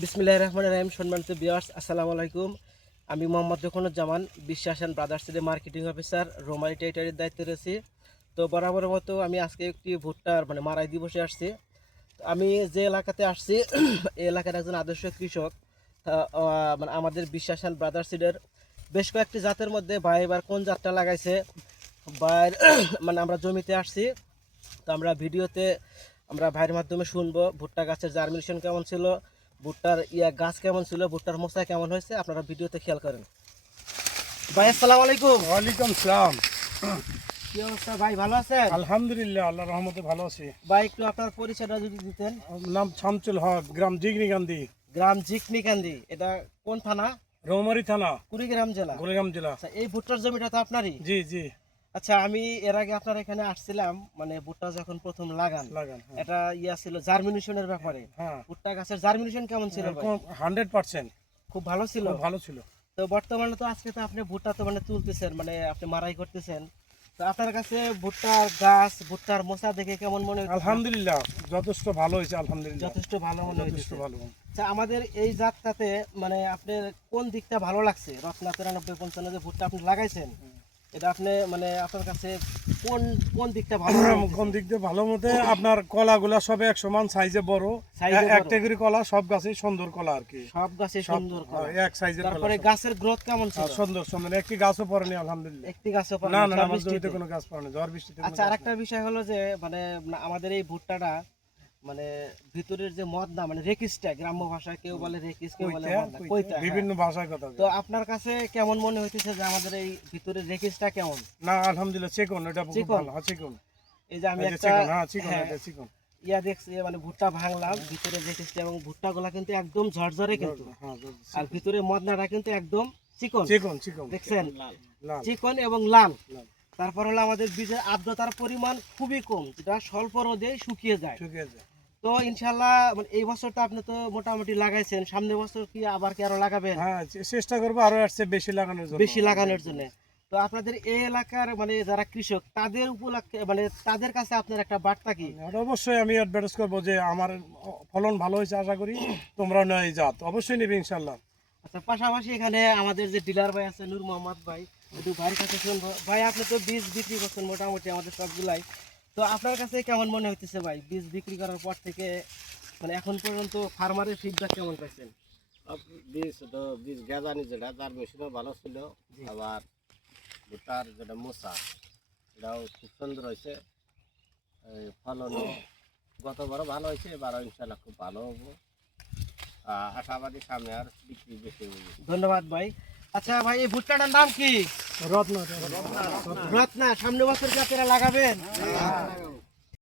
বিসমিল্লাহির রহমানির রহিম। সম্মানিত ভিউয়ার্স, আসসালামু আলাইকুম। আমি মোহাম্মদ রুকনুজ্জামান, বিশ্বাস অ্যান্ড ব্রাদার্সের মার্কেটিং অফিসার, রোমারি টেরিটরির দায়িত্বে রয়েছি। তো বরাবরের মতো আমি আজকে একটি ভুট্টার মারাই দিবসে আসছি। তো আমি যে এলাকাতে আসছি এই এলাকার একজন আদর্শ কৃষক, আমাদের বিশ্বাস অ্যান্ড ব্রাদার্সের বেশ কয়েকটি জাতের মধ্যে ভাই এবার কোন জাতটা লাগাইছে ভাইয়ের আমরা জমিতে আসছি। তো আমরা ভিডিওতে ভাইয়ের মাধ্যমে শুনবো ভুট্টা গাছের জার্মিনেশন কেমন ছিল, ভুট্টার গাছ কেমন ছিল, ভুট্টার মোচা কেমন হয়েছে, আপনারা ভিডিওতে খেয়াল করেন। ভাই আসসালামু আলাইকুম। ওয়ালাইকুম সালাম। কি অবস্থা ভাই, ভালো আছেন? আলহামদুলিল্লাহ, আল্লাহর রহমতে ভালো আছি। ভাই একটু আপনার পরিচয়টা যদি দিতেন। নাম শামসুল হক, গ্রাম জিগনিকান্দি, গ্রাম জিকনিকান্দি, এটা কোন থানা? রৌমারী থানা, কুড়িগ্রাম জেলা। কুড়িগ্রাম জেলা। আচ্ছা, এই ভুট্টার জমিটা তো আপনারই? জি জি। আচ্ছা, আমি এর আগে আপনার এখানে আসছিলাম, ভুট্টা যখন প্রথম লাগান হ্যাঁ। এটা ছিল জার্মিনেশনের ব্যাপারে। হ্যাঁ, ভুট্টা গাছের জার্মিনেশন কেমন ছিল ভাই? 100% খুব ভালো ছিল। ভালো ছিল। তো বর্তমানে তো আজকে তো আপনি ভুট্টা তো তুলতেছেন, আপনি মারাই করতেছেন। তো আপনার কাছে ভুট্টার গাছ, ভুট্টার মোচা দেখে কেমন মনে হচ্ছে? আলহামদুলিল্লাহ, যথেষ্ট ভালো হয়েছে। আলহামদুলিল্লাহ, যথেষ্ট ভালো মনে হচ্ছে। যথেষ্ট ভালো। আচ্ছা, আমাদের এই জাতটাতে আপনার কোন দিকটা ভালো লাগছে? রত্না 93-55 যে ভুট্টা আপনি লাগাইছেন, এটা আপনি আপনার কাছে কোন কোন দিকটা ভালো লাগছে? কোন দিক দিয়ে ভালো মতে আপনার কলাগুলা সব এক সমান সাইজে বড়, একটা করে কলা, সব গাছেই সুন্দর কলা আর কি। সব গাছে সুন্দর কলা, এক সাইজের কলা। তারপরে গাছের গ্রোথ কেমন ছিল? সুন্দর সুন্দর, একটি গাছও পড়েনি আলহামদুলিল্লাহ। একটি গাছও পড়েনি? না না, আমার জমিতে কোনো গাছ পড়েনি, ঝড় বৃষ্টিতে। আচ্ছা, আরেকটা বিষয় হলো যে আমাদের এই ভুট্টাটা ভিতরের যে মদনা রেকিসটা, গ্রাম্য ভাষায় কেউ বলে রেকিস, কেউ বলে মদনা, কইতা, বিভিন্ন ভাষায় কথা। তো আপনার কাছে কেমন মনে হইতেছে যে আমাদের এই ভিতরের রেকিসটা কেমন? না আলহামদুলিল্লাহ, চিকন, এটা খুব ভালো। হ্যাঁ, চিকন। এই যে আমি একটা চিকন দেখছি, ভুট্টা ভাঙলাম, ভিতরে রেকিসটা, এবং ভুট্টাগুলা কিন্তু একদম ঝরঝরে কিন্তু, আর ভিতরে মদনাটা কিন্তু একদম চিকন চিকন চিকন, দেখছেন? লাল, চিকন এবং লাল। তারপর হলো আমাদের বীজের আর্দ্রতার পরিমাণ খুবই কম, যেটা স্বল্প রোদে শুকিয়ে যায়। তো ইনশাল্লাহ এই বছরটা আপনি তো মোটামুটি লাগাইছেন, সামনের বছর কি আবার কি আরো লাগাবেন? হ্যাঁ, চেষ্টা করবো আরো বেশি লাগানোর জন্য। তো আপনাদের এই এলাকার যারা কৃষক, তাদের উপলক্ষে তাদের কাছে আপনার একটা বার্তা কি? অবশ্যই আমি অ্যাডভার্টাইজ করবো যে আমার ফলন ভালো হয়েছে, আশা করি তোমরা নয় জাত অবশ্যই নেবে ইনশাল্লাহ। আচ্ছা, পাশাপাশি এখানে আমাদের যে ডিলার ভাই আছে নূর মোহাম্মদ ভাই, একটু ভাইয়ের কাছে শুনবো। ভাই, আপনি তো বীজ বিক্রি করছেন মোটামুটি আমাদের সবগুলাই, তো আপনার কাছে কেমন মনে হইতেছে ভাই, বীজ বিক্রি করার পর থেকে এখন পর্যন্ত ফার্মারের ফিডব্যাক কেমন পাইছেন? বীজ গেজানি যেটা, তার মেশিনও ভালো ছিল। আবার ভুট্টার যেটা মোচা, এটাও খুব সুন্দর হয়েছে। ফলনও গতবারও ভালো হয়েছে, এবারও ইনশাল্লাহ খুব ভালো হবো, আশাবাদী। সামনে আর বিক্রি বেশি হবে। ধন্যবাদ ভাই। আচ্ছা ভাই, এই ভুট্টাটার নাম কি? রত্না। রত্না। সামনে বছর কি আপনারা লাগাবেন?